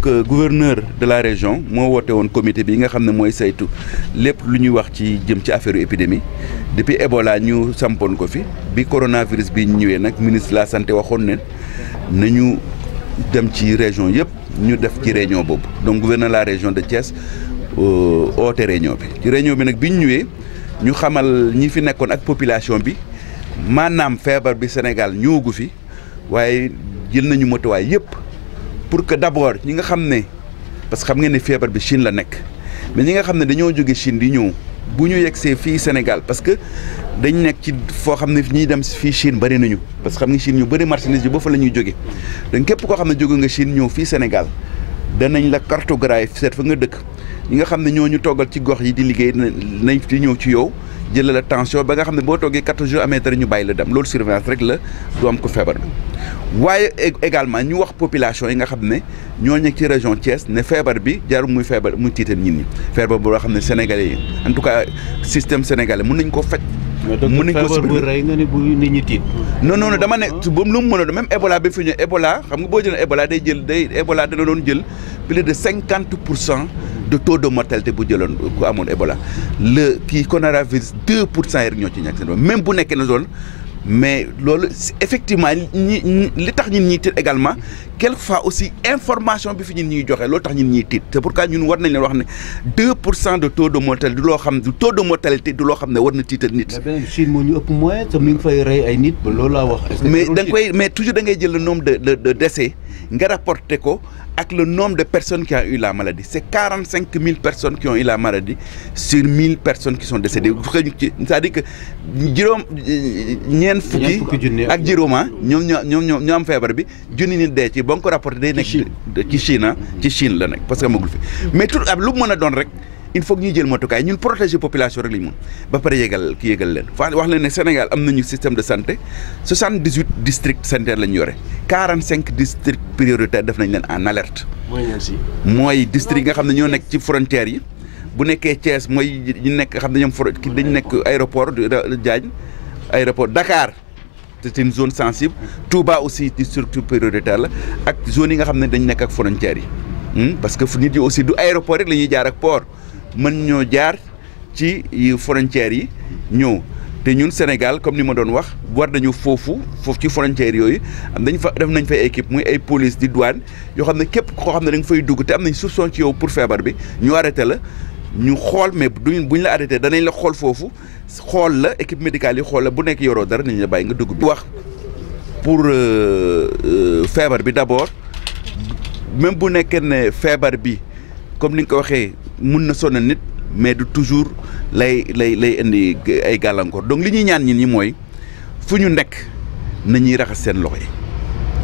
donc gouverneur de la région moo woote woon comité bi nga xam ne mooy saytu lépp lu ñuy wax ci jëm ci affaire épidémie depuis Ebola ñu sampoon ko fi bi coronavirus bi ñëwee nag ministre de la santé waxoon ne nañu dem ci région yëpp ñu def ci réunion boobu donc gouverneur de la région de Thiès oote réunion bi ci réunion bi nag bi ñu ñëwee ñu xamal ñi fi nekkoon ak population bi maanaam feebar bi Sénégal ñëwagu fi waaye jël nañu motuwaay yëpp pour que d'abord ñi nga xam ne parce que xam ngeen ne feebar bi Chine la nekk mais ñi nga xam ne dañoo jóge Chine di ñëw bu ñu yegsee fii Sénégal parce que dañ nekk ci foo xam ne ñiy dem fii Chine bëri nañu parce que xam nga Chine ñu bëri marchandise yi ba fa la ñuy jóge donc képp koo xam ne jóge nga Chine ñëw fii Sénégal danañ la cartographie seet fa nga dëkk ñi nga xam ne ñoo ñu toggal ci gox yi di liggéey nañ fi ñëw ci yow jël la tension ba nga xam ne boo toogee 14 jours amee dara ñu bàyyi la dem loolu surveillance rek la du am ko feebar bi waaye également ñu wax population yi nga xam ne ñoo nekk ci région Thiès ne feebar bi jarul muy feebar muy tiital nit ñi feebar boo xam ne sénégalais yi en tout cas système sénégalais mën nañ ko faj. mën nañ ko feebar bu rey nga ne bu nit ñi tiit. non dama ne ba lu mu mën a doon même Ebola bi fi ñëw Ebola xam nga boo jëlee Ebola Ebola dana doon jël plus de 50% de taux de mortalité bu jëloon ku amoon Ebola le coronavirus 2% yi rek ñoo ci ñàkk seen même bu nekkee na zone mais loolu effectivement li tax ñun ñuy tiit également quelquefois aussi information bi fi ñun ñuy joxe loolu tax ñun ñuy tiit c'est pourquoi ñun war nañ leen wax ne 2% de taux de mortalité du loo xam du taux de mortalité du loo xam ne war na tiital nit. mais beneen Chine moo ñu ëpp moyen te mi ngi fay rey ay nit ba loolu laa wax. mais da nga koy mais toujours da ngay jël le nombre de décès nga rapporté ko ak le nombre de personnes qui ont eu la maladie c'est 45 000 personnes qui ont eu la maladie sur 1000 personnes qui sont décédées c'est-à-dire que ñeent fukki ak juróoma ñoo am feebar bi junni nit dee ci ba nga ko rapporté day nekk ci Chine la nekk parce que amagul fi mais tout ab lu mën a doon rek il faut que ñuy jël matukaay ñun protéger population rek la ñu mën ba pare yégal leen wax leen ne Sénégal am nañu système de santé 78 districts sanitaires la ñu yore 45 districts prioritaires def nañ leen en alerte. mooy district nga xam ne ñoo nekk ci frontières yi bu nekkee Thiès mooy ñu nekk xam ne ñoom dañu nekk aéroport Diagne aéroport Dakar c'est une zone sensible Touba aussi district prioritaire la ak zone yi nga xam ne dañ nekk ak frontières yi parce que nit yi aussi du aéroport rek la ñuy jaar ak port. mën ñoo jaar ci frontières yi ñëw te ñun Sénégal comme ni ma doon wax war nañu foofu ci frontières yooyu am nañ fa def nañ fay équipe muy ay police di douane yoo xam ne képp koo xam ne da nga fay dugg te am nañ soupçon ci yow pour feebar bi ñu arrêté la ñu xool mais buñ la arrêté danañ la xool foofu xool la équipe médicale yi xool la bu nekk yoroo dara nañ la bàyyi nga dugg bi wax pour feebar bi d'abord même bu nekkee ne feebar bi comme ni nga ko waxee mun na sonal nit mais du toujours lay indi ay gàllankoor donc li ñuy ñaan ñi mooy fu ñu nekk nañuy raxas seen loxo yi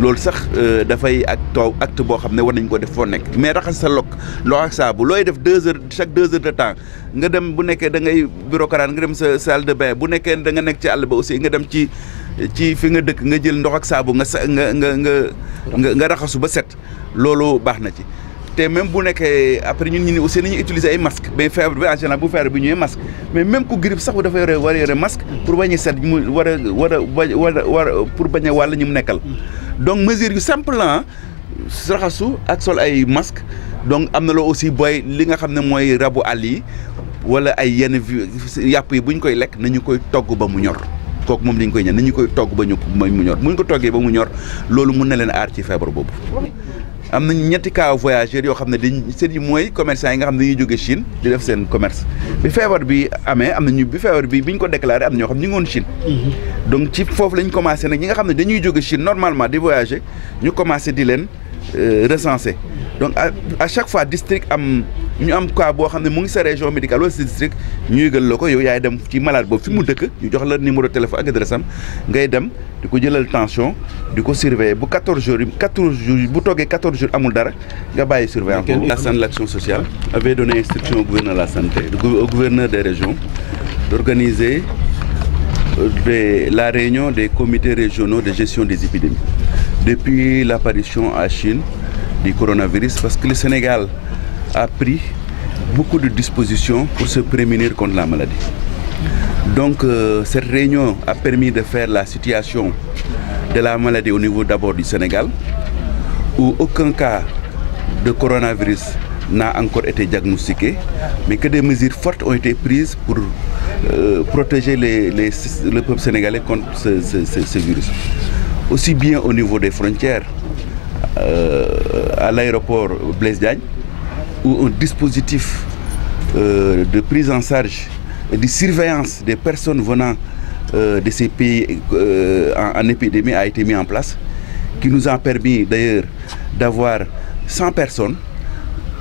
loolu sax dafay acte boo xam ne war nañ ko def foo nekk mais raxas sa loxo ak saabu looy def 2 heures chaque 2 heures de temps nga dem bu nekkee da ngay bureaucrate nga dem sa salle de bain bu nekkee da nga nekk ci àll ba aussi nga dem ci fi nga dëkk nga jël ndox ak saabu nga raxasu ba set loolu baax na ci. te même bu nekkee après ñun ñu ni aussi nañu utiliser ay masques mais feebar bi en général bu feebar bi ñëwee masque mais même ku grippe sax dafa war a yore masque pour bañ a set mu war a pour bañ a wàll ñu mu nekkal donc mesure yu simple la raxasu ak sol ay masque donc am na loo aussi booy li nga xam ne mooy rabu àll yi wala ay yenn yàpp yi bu ñu koy lekk nañu koy togg ba mu ñor kooku moom dañ koy ñaan nañu koy togg ba mu ñor bu ñu ko toggee ba mu ñor loolu mun na leen aar ci feebar boobu. am nañ ñetti cas voyageurs yoo xam ne seen yi mooy commerçant yi nga xam ne dañuy jóge Chine di def seen commerce bi feebar bi amee am nañu bi feebar bi ñu ko déclaré am na ñoo xam ne ñu ngi woon Chine donc ci foofu lañ commencé nag ñi nga xam ne dañuy jóge Chine normalement di voyager ñu commencé di leen recenser donc à chaque fois district ñu am cas boo xam ne mu ngi sa région médicale wala sa district ñu yëgal la ko yow yaay dem ci malade boobu fi mu dëkk ñu jox la numéro téléphone ak adresse am ngay dem di ko jëlal tension di ko surveiller bu 14 jours bu toogee 14 jours amul dara nga bàyyi surveillance boobu. La santé de l'action sociale avait donné instruction au gouverneur de la santé au gouverneur des régions d'organiser la réunion des comités régionaux de gestion des épidémies depuis l'apparition à Chine du coronavirus parce que le Sénégal a pris beaucoup de dispositions pour se prémunir contre la maladie. Donc cette réunion a permis de faire la situation de la maladie au niveau d'abord du Sénégal, où aucun cas de coronavirus n'a encore été diagnostiqué, mais que des mesures fortes ont été prises pour protéger le peuple sénégalais contre ce virus. Aussi bien au niveau des frontières, à l'aéroport Blaise Diagne, où un dispositif de prise en charge et de surveillance des personnes venant de ces pays en épidémie a été mis en place, qui nous a permis d'ailleurs d'avoir 100 personnes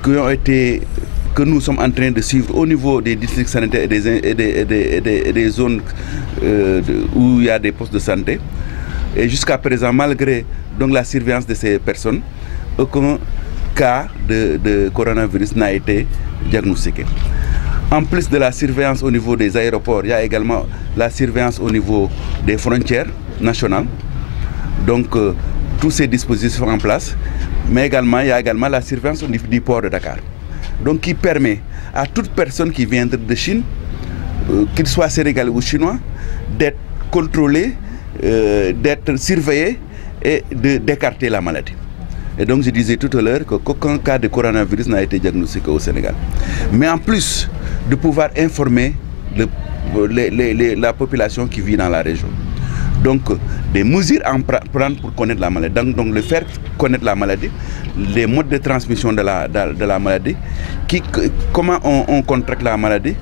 que nous sommes en train de suivre au niveau des districts sanitaires et des zones où il y a des postes de santé. Et jusqu'à présent, malgré donc la surveillance de ces personnes, aucun cas de coronavirus n'a été diagnostiqué. En plus de la surveillance au niveau des aéroports, il y a également la surveillance au niveau des frontières nationales. Donc tous ces dispositifs sont en place. Mais également, il y a également la surveillance au niveau du port de Dakar. Donc qui permet à toute personne qui vient de Chine, qu'il soit sénégalais ou chinois, d'être contrôlé, d'être surveillé et d'écarter la maladie. Et donc je disais tout à l'heure qu'aucun cas de coronavirus n'a été diagnostiqué au Sénégal. Mais en plus de pouvoir informer la population qui vit dans la région. Donc des mesures à prendre pour connaître la maladie. Donc le faire connaître la maladie, les modes de transmission de la maladie, comment on contracte la maladie,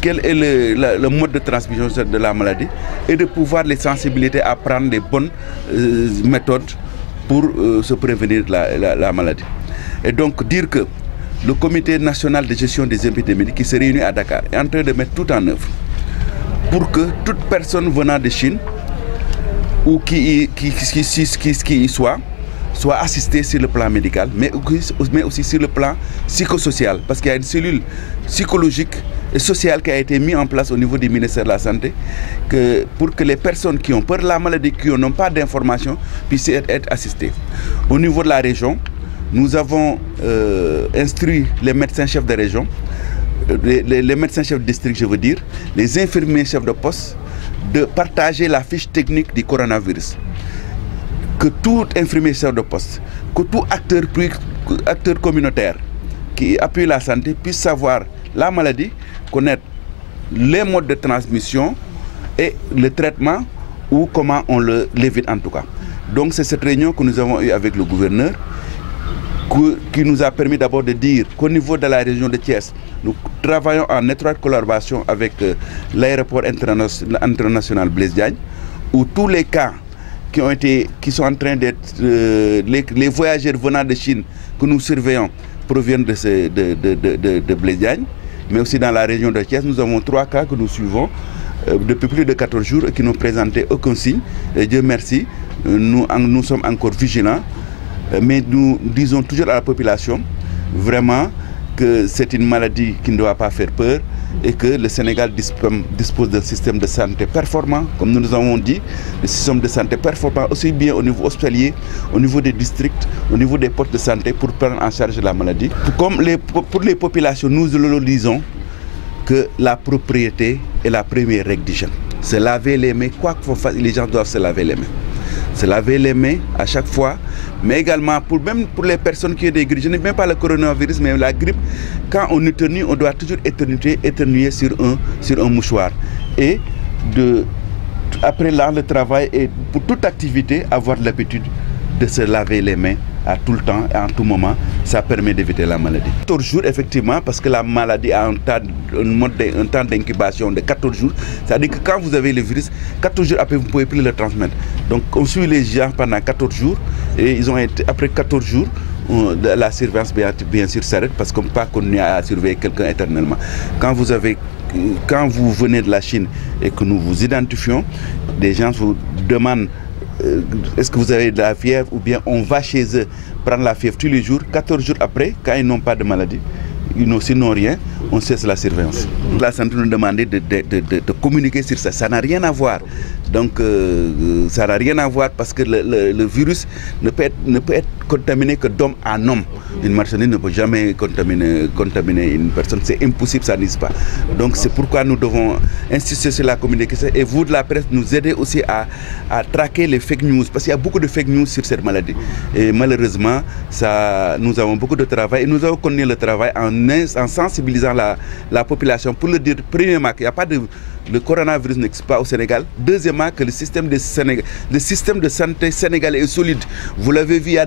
quel est le mode de transmission de la maladie, et de pouvoir les sensibiliser à prendre les bonnes méthodes pour se prévenir la maladie. Et donc dire que le comité national de gestion des épidémies qui se réunit à Dakar est en train de mettre tout en œuvre pour que toute personne venant de Chine ou qui y soit assistée sur le plan médical, mais aussi sur le plan psychosocial, parce qu'il y a une cellule psychologique et sociale qui a été mise en place au niveau du ministère de la Santé pour que les personnes qui ont peur de la maladie, qui n'ont pas d'informations, puissent être assistées. Au niveau de la région, nous avons instruit les médecins-chefs de région, les médecins-chefs de district, je veux dire, les infirmiers chefs de poste, de partager la fiche technique du coronavirus. Que tout infirmier chef de poste, que tout acteur communautaire qui appuie la santé puisse savoir la maladie, connaître les modes de transmission et le traitement ou comment on l'évite en tout cas. Donc c'est cette réunion que nous avons eue avec le gouverneur qui nous a permis d'abord de dire qu'au niveau de la région de Thiès, nous travaillons en étroite collaboration avec l'aéroport international Blaise Diagne, où tous les cas qui sont en train d'être, les voyageurs venant de Chine que nous surveillons proviennent de Blaise Diagne, mais aussi dans la région de Thiès, nous avons 3 cas que nous suivons depuis plus de 14 jours et qui n'ont présenté aucun signe. Et Dieu merci, nous sommes encore vigilants, mais nous disons toujours à la population vraiment que c'est une maladie qui ne doit pas faire peur et que le Sénégal dispose d'un système de santé performant, comme nous nous avons dit, le système de santé performant aussi bien au niveau hospitalier, au niveau des districts, au niveau des postes de santé pour prendre en charge la maladie. Pour les populations, nous le disons que la propriété est la première règle d'hygiène. Se laver les mains, quoi qu'il faut faire, les gens doivent se laver les mains. Se laver les mains à chaque fois, mais également même pour les personnes qui ont des grippes, je n'ai même pas le coronavirus, mais la grippe, quand on éternue, on doit toujours éternuer sur un mouchoir. Et après le travail et pour toute activité, avoir l'habitude de se laver les mains à tout le temps et à tout moment, ça permet d'éviter la maladie. 14 jours, effectivement, parce que la maladie a un temps d'incubation de 14 jours. C'est-à-dire que quand vous avez le virus, 14 jours après, vous ne pouvez plus le transmettre. Donc on suit les gens pendant 14 jours et ils ont été, après 14 jours, la surveillance bien sûr s'arrête parce qu'on ne peut pas continuer à surveiller quelqu'un éternellement. Quand vous venez de la Chine et que nous vous identifions, des gens vous demandent est-ce que vous avez de la fièvre ou bien on va chez eux prendre la fièvre tous les jours, 14 jours après, quand ils n'ont pas de maladie, s'ils n'ont rien, on cesse la surveillance. La santé nous demandait de communiquer sur ça, ça n'a rien à voir Donc ça n'a rien à voir parce que le virus ne peut être contaminé que d'homme en homme. Une marchandise ne peut jamais contaminer une personne, c'est impossible, ça n'existe pas. Donc c'est pourquoi nous devons insister sur la communication et vous de la presse nous aider aussi à traquer les fake news parce qu'il y a beaucoup de fake news sur cette maladie. Et malheureusement, nous avons beaucoup de travail et nous avons connu le travail en sensibilisant la population pour le dire premièrement qu'il n'y a pas de... Le coronavirus n'existe pas au Sénégal. Deuxièmement, que le système de santé sénégalais est solide. Vous l'avez vu, il y a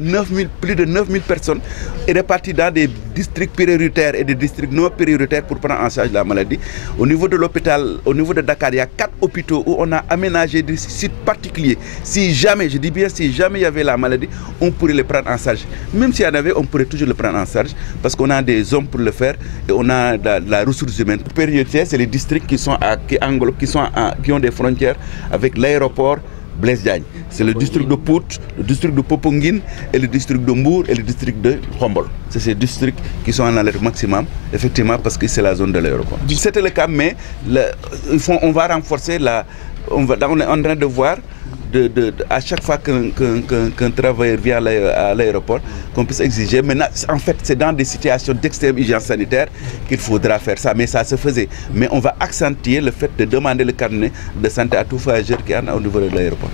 plus de 9000 personnes réparties dans des districts prioritaires et des districts non prioritaires pour prendre en charge la maladie. Au niveau de l'hôpital, au niveau de Dakar, il y a 4 hôpitaux où on a aménagé des sites particuliers. Si jamais, je dis bien, si jamais il y avait la maladie, on pourrait les prendre en charge. Même s'il y en avait, on pourrait toujours le prendre en charge parce qu'on a des hommes pour le faire et on a la ressource humaine. Prioritaire, c'est les districts qui ont des frontières avec l'aéroport Blaise Diagne. C'est le district de Pout, le district de Popenguine et le district de Mbour et le district de Khombol. C'est ces districts qui sont en alerte maximum, effectivement, parce que c'est la zone de l'aéroport. C'était le cas, mais on va renforcer on est en train de voir à chaque fois qu'un travailleur vient à l'aéroport, qu'on puisse exiger. Maintenant, en fait, c'est dans des situations d'extrême hygiène sanitaire qu'il faudra faire ça, mais ça se faisait. Mais on va accentuer le fait de demander le carnet de santé à tout voyageur qui est au niveau de l'aéroport.